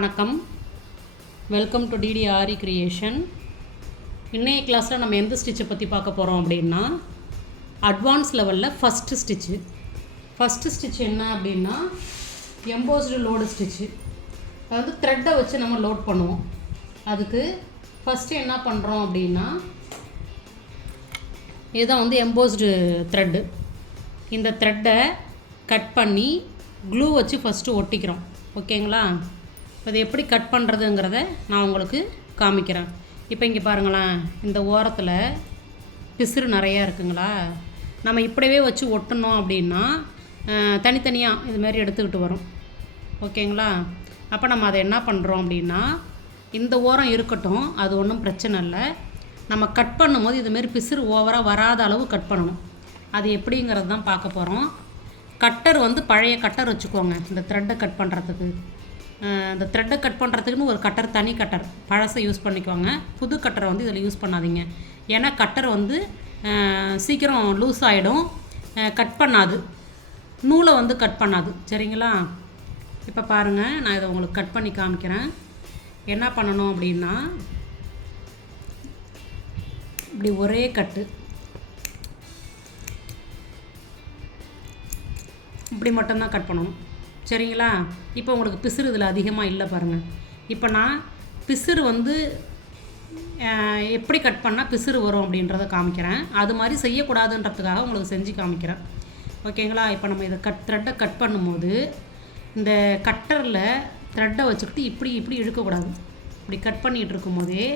வணக்கம். Welcome to டிடிஆரி creation. இன்றைய கிளாஸில் நம்ம எந்த ஸ்டிச்சை பற்றி பார்க்க போகிறோம் அப்படின்னா, அட்வான்ஸ் லெவலில் ஃபஸ்ட்டு ஸ்டிச் என்ன அப்படின்னா எம்போஸ்டு லோடு ஸ்டிச்சு. அதாவது த்ரெட்டை வச்சு நம்ம லோட் பண்ணுவோம். அதுக்கு ஃபஸ்ட்டு என்ன பண்ணுறோம் அப்படின்னா, இதுதான் வந்து எம்போஸ்டு த்ரெட்டு. இந்த த்ரெட்டை கட் பண்ணி க்ளூ வச்சு ஃபஸ்ட்டு ஒட்டிக்கிறோம். ஓகேங்களா? இப்போ இதை எப்படி கட் பண்ணுறதுங்கிறத நான் உங்களுக்கு காமிக்கிறேன். இப்போ இங்கே பாருங்களேன், இந்த ஓரத்தில் பிசுறு நிறையா இருக்குங்களா? நம்ம இப்படியே வச்சு ஒட்டணும் அப்படின்னா தனித்தனியாக இதுமாரி எடுத்துக்கிட்டு வரும். ஓகேங்களா? அப்போ நம்ம அதை என்ன பண்ணுறோம் அப்படின்னா, இந்த ஓரம் இருக்கட்டும், அது ஒன்றும் பிரச்சனை இல்லை. நம்ம கட் பண்ணும்போது இதுமாரி பிசுறு ஓவராக வராத அளவு கட் பண்ணணும். அது எப்படிங்கிறது தான் பார்க்க போகிறோம். கட்டர் வந்து பழைய கட்டர் வச்சுக்கோங்க. இந்த த்ரெட்டை கட் பண்ணுறதுக்கு, இந்த த்ரெட்டை கட் பண்ணுறதுக்குன்னு ஒரு கட்டர், தனி கட்டர் பழசை யூஸ் பண்ணிக்கோங்க. புது கட்டரை வந்து இதில் யூஸ் பண்ணாதீங்க. ஏன்னா கட்டர் வந்து சீக்கிரம் லூஸ் ஆகிடும், கட் பண்ணாது, நூலை வந்து கட் பண்ணாது. சரிங்களா? இப்போ பாருங்கள், நான் இதை உங்களுக்கு கட் பண்ணி காமிக்கிறேன். என்ன பண்ணணும் அப்படின்னா, இப்படி ஒரே கட்டு, இப்படி மட்டும்தான் கட் பண்ணணும். சரிங்களா? இப்போ உங்களுக்கு பிசுறு இதில் அதிகமாக இல்லை பாருங்கள். இப்போ நான் பிசுறு வந்து எப்படி கட் பண்ணால் பிசுறு வரும் அப்படின்றத காமிக்கிறேன். அது மாதிரி செய்யக்கூடாதுன்றதுக்காக உங்களுக்கு செஞ்சு காமிக்கிறேன். ஓகேங்களா? இப்போ நம்ம இதை த்ரெட்டை கட் பண்ணும்போது இந்த கட்டரில் த்ரெட்டை வச்சுக்கிட்டு இப்படி இழுக்கக்கூடாது. இப்படி கட் பண்ணிகிட்டு இருக்கும்போதே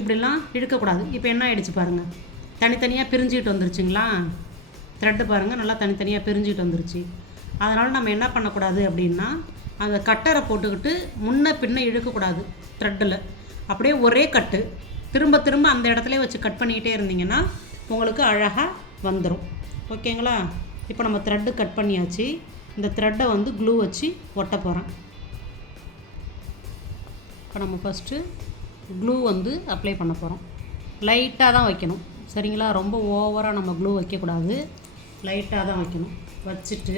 இப்படிலாம் இழுக்கக்கூடாது. இப்போ என்ன ஆகிடுச்சு பாருங்கள், தனித்தனியாக பிரிஞ்சுக்கிட்டு வந்துருச்சுங்களா? த்ரெட்டு பாருங்கள், நல்லா தனித்தனியாக பிரிஞ்சுக்கிட்டு வந்துருச்சு. அதனால் நம்ம என்ன பண்ணக்கூடாது அப்படின்னா, அந்த கட்டரை போட்டுக்கிட்டு முன்ன பின்ன இழுக்கக்கூடாது த்ரெட்டில். அப்படியே ஒரே கட்டு திரும்ப திரும்ப அந்த இடத்துல வச்சு கட் பண்ணிக்கிட்டே இருந்தீங்கன்னா உங்களுக்கு அழகாக வந்துடும். ஓகேங்களா? இப்போ நம்ம த்ரெட்டு கட் பண்ணியாச்சு. இந்த த்ரெட்டை வந்து க்ளூ வச்சு ஒட்ட போகிறேன். இப்போ நம்ம ஃபஸ்ட்டு க்ளூ வந்து அப்ளை பண்ண போகிறோம். லைட்டாக தான் வைக்கணும். சரிங்களா? ரொம்ப ஓவராக நம்ம க்ளூ வைக்கக்கூடாது, லைட்டாக தான் வைக்கணும். வச்சுட்டு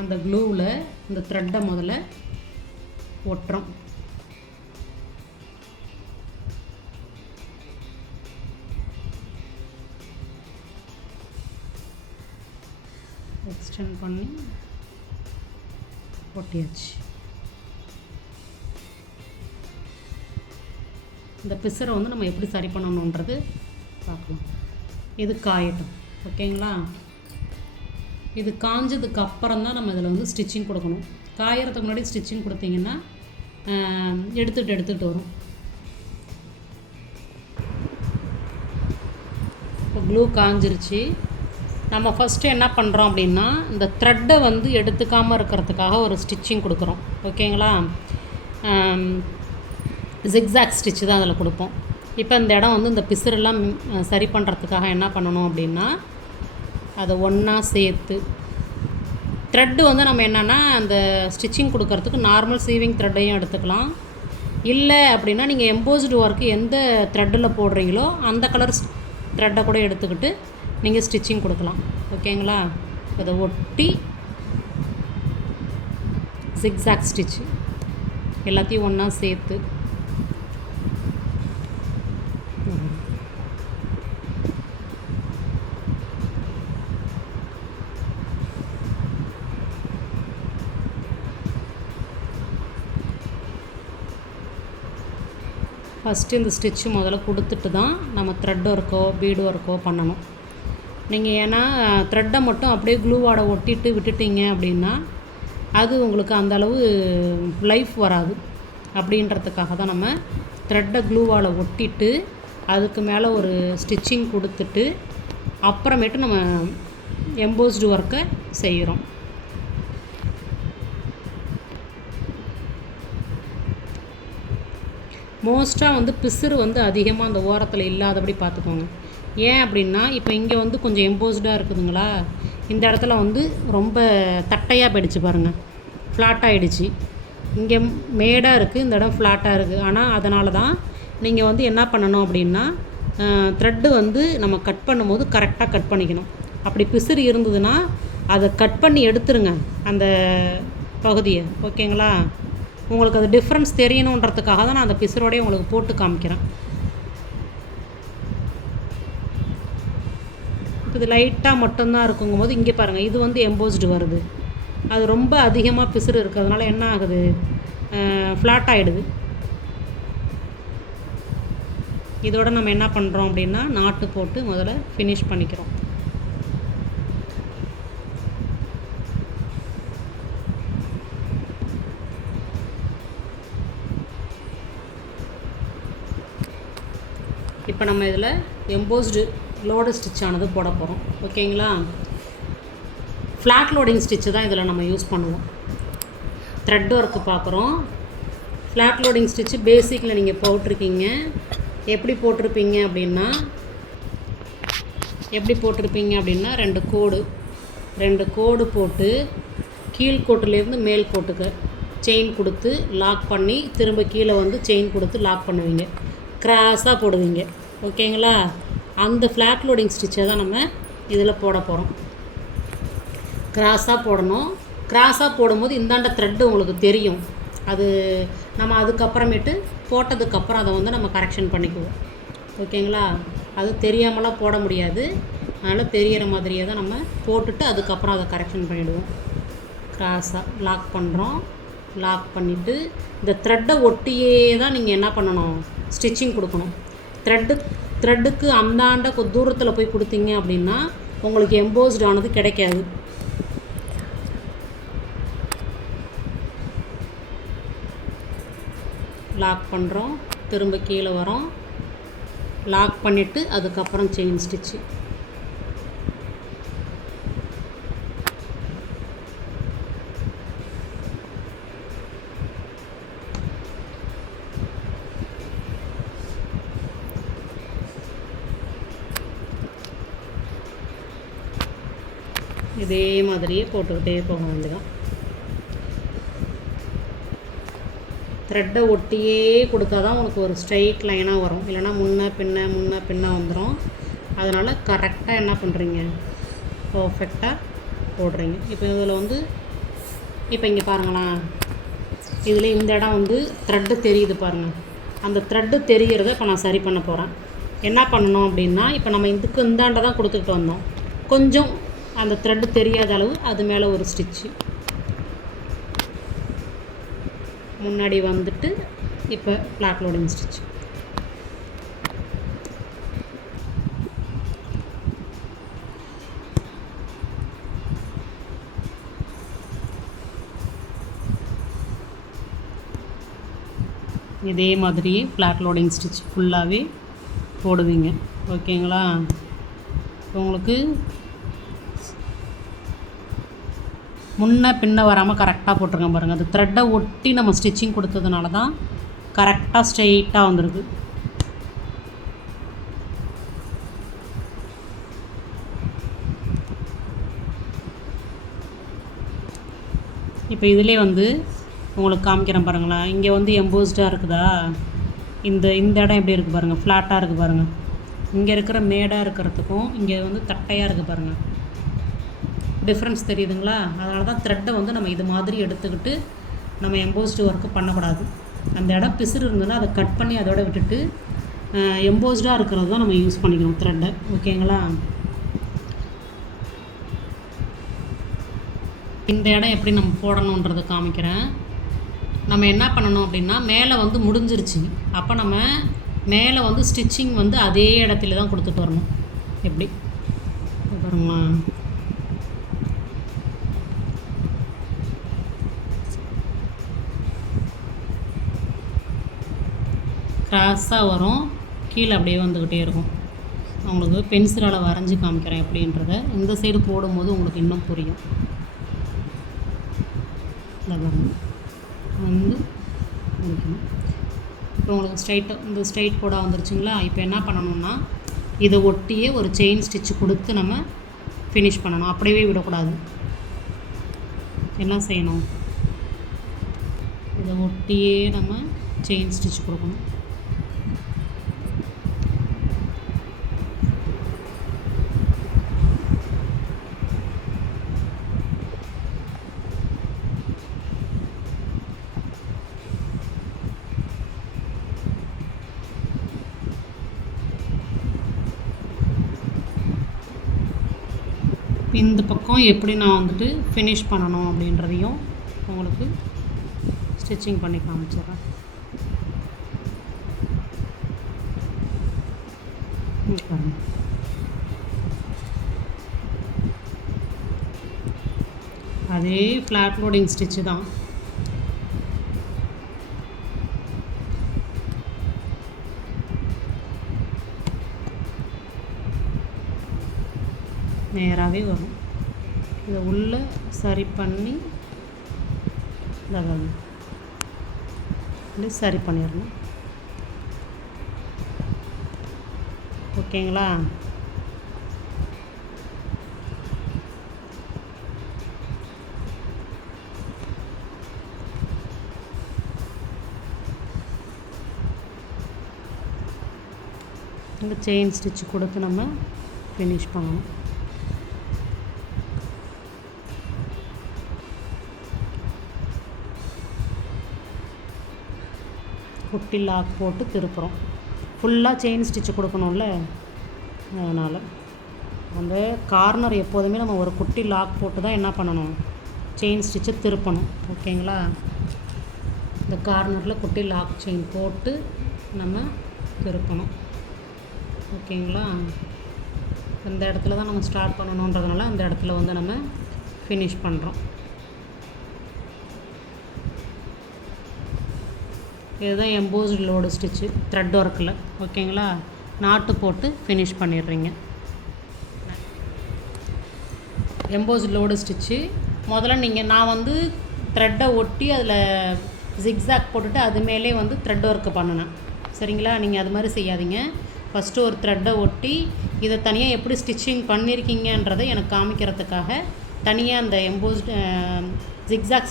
அந்த க்ளூவில் இந்த த்ரெட்டை முதல்ல ஒட்டுறோம். எக்ஸ்டெண்ட் பண்ணி ஒட்டியாச்சு. இந்த பிசுரை வந்து நம்ம எப்படி சரி பண்ணணுன்றது பார்க்கலாம். இது காயட்டும். ஓகேங்களா? இது காஞ்சதுக்கு அப்புறம் தான் நம்ம இதில் வந்து ஸ்டிச்சிங் கொடுக்கணும். காயறதுக்கு முன்னாடி ஸ்டிச்சிங் கொடுத்தீங்கன்னா எடுத்துகிட்டு வரும். இப்போ க்ளூ காஞ்சிருச்சு. நம்ம ஃபஸ்ட்டு என்ன பண்ணுறோம் அப்படின்னா, இந்த த்ரெட்டை வந்து எடுத்துக்காமல் இருக்கிறதுக்காக ஒரு ஸ்டிச்சிங் கொடுக்குறோம். ஓகேங்களா? ஜிக்ஸாக் ஸ்டிச்சு தான் அதில் கொடுப்போம். இப்போ இந்த இடம் வந்து இந்த பிசுரெல்லாம் சரி பண்ணுறதுக்காக என்ன பண்ணணும் அப்படின்னா, அதை ஒன்றா சேர்த்து த்ரெட்டு வந்து நம்ம என்னென்னா, அந்த ஸ்டிச்சிங் கொடுக்கறதுக்கு நார்மல் சீவிங் த்ரெட்டையும் எடுத்துக்கலாம். இல்லை அப்படின்னா நீங்கள் எம்போஸ்டு ஒர்க்கு எந்த த்ரெட்டில் போடுறீங்களோ அந்த கலர் த்ரெட்டை கூட எடுத்துக்கிட்டு நீங்கள் ஸ்டிச்சிங் கொடுக்கலாம். ஓகேங்களா? அதை ஒட்டி ஜிக்ஸாக் ஸ்டிச்சு எல்லாத்தையும் ஒன்றா சேர்த்து ஃபஸ்ட்டு இந்த ஸ்டிச்சு முதல்ல கொடுத்துட்டு தான் நம்ம த்ரெட் ஒர்க்கோ பீடு ஒர்க்கோ பண்ணணும். நீங்கள் ஏன்னா த்ரெட்டை மட்டும் அப்படியே க்ளூவோட ஒட்டிட்டு விட்டுட்டீங்க அப்படின்னா அது உங்களுக்கு அந்தளவு லைஃப் வராது. அப்படின்றதுக்காக தான் நம்ம த்ரெட்டை க்ளூவால் ஒட்டிட்டு அதுக்கு மேலே ஒரு ஸ்டிச்சிங் கொடுத்துட்டு அப்புறமேட்டு நம்ம எம்போஸ்டு ஒர்க்கை செய்கிறோம். மோஸ்ட்டாக வந்து பிசுறு வந்து அதிகமாக அந்த ஓரத்தில் இல்லாதபடி பார்த்துக்கோங்க. ஏன் அப்படின்னா, இப்போ இங்கே வந்து கொஞ்சம் எம்போஸ்டாக இருக்குதுங்களா, இந்த இடத்துல வந்து ரொம்ப தட்டையாக போயிடுச்சு பாருங்கள், ஃப்ளாட் ஆகிடுச்சு. இங்கே மேடாக இருக்குது, இந்த இடம் ஃப்ளாட்டாக இருக்குது. ஆனால் அதனால தான் நீங்கள் வந்து என்ன பண்ணணும் அப்படின்னா, த்ரெட்டு வந்து நம்ம கட் பண்ணும்போது கரெக்டாக கட் பண்ணிக்கணும். அப்படி பிசுறு இருந்ததுன்னா அதை கட் பண்ணி எடுத்துருங்க. அந்த பகுதியை. ஓகேங்களா? உங்களுக்கு அது டிஃப்ரென்ஸ் தெரியணுன்றதுக்காக தான் நான் அந்த பிசுரோடையே உங்களுக்கு போட்டு காமிக்கிறேன். இது லைட்டாக மட்டும்தான் இருக்குங்கும்போது இங்கே பாருங்கள், இது வந்து எம்போஸ்டு வருது. அது ரொம்ப அதிகமாக பிசுறு இருக்கிறதுனால என்ன ஆகுது, ஃப்ளாட் ஆகிடுது. இதோட நம்ம என்ன பண்ணுறோம் அப்படின்னா நாட்டு போட்டு முதல்ல ஃபினிஷ் பண்ணிக்கிறோம். இப்போ நம்ம இதில் எம்போஸ்டு லோடு ஸ்டிச் ஆனது போட போகிறோம். ஓகேங்களா? ஃப்ளாட் லோடிங் ஸ்டிச்சு தான் இதில் நம்ம யூஸ் பண்ணுவோம். த்ரெட் ஒர்க்கு பார்க்குறோம். ஃப்ளாட் லோடிங் ஸ்டிச்சு பேசிக்கில் நீங்கள் போட்டிருக்கீங்க. எப்படி போட்டிருப்பீங்க அப்படின்னா ரெண்டு கோடு போட்டு கீழ்கோட்டிலேருந்து மேல் கோட்டுக்கு செயின் கொடுத்து லாக் பண்ணி திரும்ப கீழே வந்து செயின் கொடுத்து லாக் பண்ணுவீங்க. கிராஸாக போடுவீங்க. ஓகேங்களா? அந்த ஃப்ளாட் லோடிங் ஸ்டிச்சை தான் நம்ம இதில் போட போகிறோம். கிராஸாக போடணும். கிராஸாக போடும்போது இந்தாண்ட த்ரெட்டு உங்களுக்கு தெரியும். அது நம்ம அதுக்கப்புறமேட்டு போட்டதுக்கப்புறம் அதை வந்து நம்ம கரெக்ஷன் பண்ணிக்குவோம். ஓகேங்களா? அது தெரியாமலாம் போட முடியாது. அதனால் தெரிகிற மாதிரியே தான் நம்ம போட்டுட்டு அதுக்கப்புறம் அதை கரெக்ஷன் பண்ணிவிடுவோம். கிராஸாக லாக் பண்ணுறோம். லாக் பண்ணிவிட்டு இந்த த்ரெட்டை ஒட்டியே தான் நீங்கள் என்ன பண்ணணும், ஸ்டிச்சிங் கொடுக்கணும். த்ரெட்டுக்கு அந்தாண்ட தூரத்தில் போய் கொடுத்தீங்க அப்படின்னா உங்களுக்கு எம்போஸ்டு ஆனது கிடைக்காது. லாக் பண்ணுறோம். திரும்ப கீழே வரோம். லாக் பண்ணிவிட்டு அதுக்கப்புறம் செயின் ஸ்டிச்சு. இதே மாதிரியே போட்டுக்கிட்டே போக வேண்டியதான். த்ரெட்டை ஒட்டியே கொடுத்தா தான் உங்களுக்கு ஒரு ஸ்ட்ரைட் லைனாக வரும். இல்லைனா முன்ன பின்ன வந்துடும். அதனால் கரெக்டாக என்ன பண்ணுறீங்க, பர்ஃபெக்டாக போடுறீங்க. இப்போ இதில் வந்து இப்போ இங்கே பாருங்களேன், இதில் இந்த இடம் வந்து த்ரெட்டு தெரியுது பாருங்கள். அந்த த்ரெட்டு தெரிகிறத இப்போ நான் சரி பண்ண போகிறேன். என்ன பண்ணணும் அப்படின்னா, இப்போ நம்ம இதுக்கு இந்தாண்ட தான் கொடுத்துக்கிட்டு வந்தோம். கொஞ்சம் அந்த த்ரெட்டு தெரியாத அளவு அது மேலே ஒரு ஸ்டிச்சு முன்னாடி வந்துட்டு இப்போ ஃப்ளாட் லோடிங் ஸ்டிச். இதே மாதிரி ஃப்ளாட் லோடிங் ஸ்டிச் ஃபுல்லாகவே போடுவீங்க. ஓகேங்களா? உங்களுக்கு முன்ன பின்ன வராமல் கரெக்டாக போட்டிருங்க பாருங்கள். அது த்ரெட்டை ஒட்டி நம்ம ஸ்டிச்சிங் கொடுத்ததுனால தான் கரெக்டாக ஸ்ட்ரெயிட்டாக வந்துருக்கு. இப்போ இதிலே வந்து உங்களுக்கு காமிக்கிறேன் பாருங்களேன். இங்கே வந்து எம்போஸ்டாக இருக்குதா, இந்த இடம் எப்படி இருக்குது பாருங்கள், ஃப்ளாட்டாக இருக்குது பாருங்கள். இங்கே இருக்கிற மேடாக இருக்கிறதுக்கும் இங்கே வந்து தட்டையாக இருக்குது பாருங்கள். டிஃப்ரென்ஸ் தெரியுதுங்களா? அதனால தான் த்ரெட்டை வந்து நம்ம இது மாதிரி எடுத்துக்கிட்டு நம்ம எம்போஸ்டு ஒர்க்கு பண்ணக்கூடாது. அந்த இடம் பிசுறு இருந்ததுன்னா அதை கட் பண்ணி அதோட விட்டுட்டு எம்போஸ்டாக இருக்கிறது தான் நம்ம யூஸ் பண்ணிக்கணும் த்ரெட்டை. ஓகேங்களா? இந்த இடம் எப்படி நம்ம போடணுன்றதை காமிக்கிறேன். நம்ம என்ன பண்ணணும் அப்படின்னா, மேலே வந்து முடிஞ்சிருச்சு. அப்போ நம்ம மேலே வந்து ஸ்டிச்சிங் வந்து அதே இடத்துல தான் கொடுத்துட்டு வரணும். எப்படி பாருங்களா? கிராஸாக வரும், கீழே அப்படியே வந்துக்கிட்டே இருக்கும். உங்களுக்கு பென்சிலால் வரைஞ்சி காமிக்கிறேன் எப்படின்றத. இந்த சைடு போடும்போது உங்களுக்கு இன்னும் புரியும். வந்து முடிக்கணும். இப்போ உங்களுக்கு இந்த ஸ்ட்ரைட் கோடாக வந்துருச்சுங்களா? இப்போ என்ன பண்ணணும்னா, இதை ஒட்டியே ஒரு செயின் ஸ்டிச்சு கொடுத்து நம்ம ஃபினிஷ் பண்ணணும். அப்படியே விடக்கூடாது. என்ன செய்யணும், இதை ஒட்டியே நம்ம செயின் ஸ்டிச் கொடுக்கணும். இந்த பக்கம் எப்படி நான் வந்துட்டு ஃபினிஷ் பண்ணணும் அப்படின்றதையும் உங்களுக்கு ஸ்டிச்சிங் பண்ணி காமிச்சிடுறேன். அதே ஃப்ளாட் லோடிங் ஸ்டிச்சு தான். நேராகவே வரும். இதை உள்ளே சரி பண்ணி இதை சரி பண்ணிடணும். ஓகேங்களா? இந்த செயின் ஸ்டிச் கொடுத்து நம்ம ஃபினிஷ் பண்ணணும். குட்டி லாக் போட்டு திருப்புறோம். ஃபுல்லாக செயின் ஸ்டிச்சு கொடுக்கணும்ல, அதனால் அந்த கார்னர் எப்போதுமே நம்ம ஒரு குட்டி லாக் போட்டு தான் என்ன பண்ணணும், செயின் ஸ்டிச்சை திருப்பணும். ஓகேங்களா? இந்த கார்னரில் குட்டி லாக் செயின் போட்டு நம்ம திருப்பணும். ஓகேங்களா? இந்த இடத்துல தான் நம்ம ஸ்டார்ட் பண்ணணுன்றதுனால அந்த இடத்துல வந்து நம்ம ஃபினிஷ் பண்ணுறோம். இதுதான் எம்போஸ்டு லோடு ஸ்டிச்சு த்ரெட் ஒர்க்கில். ஓகேங்களா? நாட்டு போட்டு ஃபினிஷ் பண்ணிடுறீங்க. எம்போஸ்டு லோடு ஸ்டிச்சு முதல்ல நான் வந்து த்ரெட்டை ஒட்டி அதில் ஜிக்ஸாக் போட்டுட்டு அது மேலே வந்து த்ரெட் ஒர்க்கு பண்ணினேன். சரிங்களா? நீங்கள் அது மாதிரி செய்யாதீங்க. ஃபஸ்ட்டு ஒரு த்ரெட்டை ஒட்டி இதை தனியாக எப்படி ஸ்டிச்சிங் பண்ணியிருக்கீங்கன்றதை எனக்கு காமிக்கிறதுக்காக தனியாக அந்த எம்போஸ்டு ஜிக்ஸாக்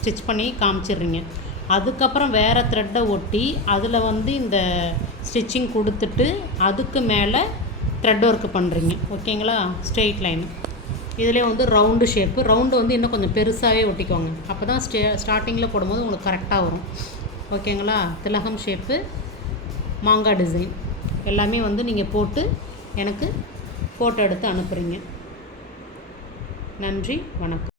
ஸ்டிச் பண்ணி காமிச்சிடுறீங்க. அதுக்கப்புறம் வேறு த்ரெட்டை ஒட்டி அதில் வந்து இந்த ஸ்டிச்சிங் கொடுத்துட்டு அதுக்கு மேலே த்ரெட் ஒர்க்கு பண்ணுறீங்க. ஓகேங்களா? ஸ்ட்ரெயிட் லைனு இதிலே வந்து ரவுண்டு ஷேப்பு. ரவுண்டு வந்து இன்னும் கொஞ்சம் பெருசாகவே ஒட்டிக்கோங்க. அப்போ தான் ஸ்டார்டிங்கில் போடும்போது உங்களுக்கு கரெக்டாக வரும். ஓகேங்களா? திலகம் ஷேப்பு, மாங்காய் டிசைன் எல்லாமே வந்து நீங்கள் போட்டு எனக்கு ஃபோட்டோ எடுத்து அனுப்புகிறீங்க. நன்றி, வணக்கம்.